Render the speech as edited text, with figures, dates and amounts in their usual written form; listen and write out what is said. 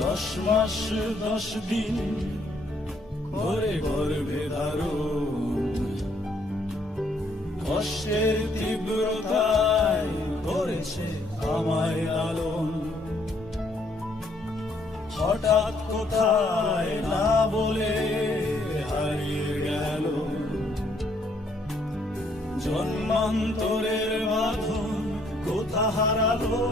10 মাস 10 দিন করে গর্ভে ধারণ, কষ্টের তীব্রতায় করেছে আমায় লালন। হঠাৎ কোথায় না বলে হারিয়ে গেল জন্মান্তরের বাঁধন, কোথা হারালো।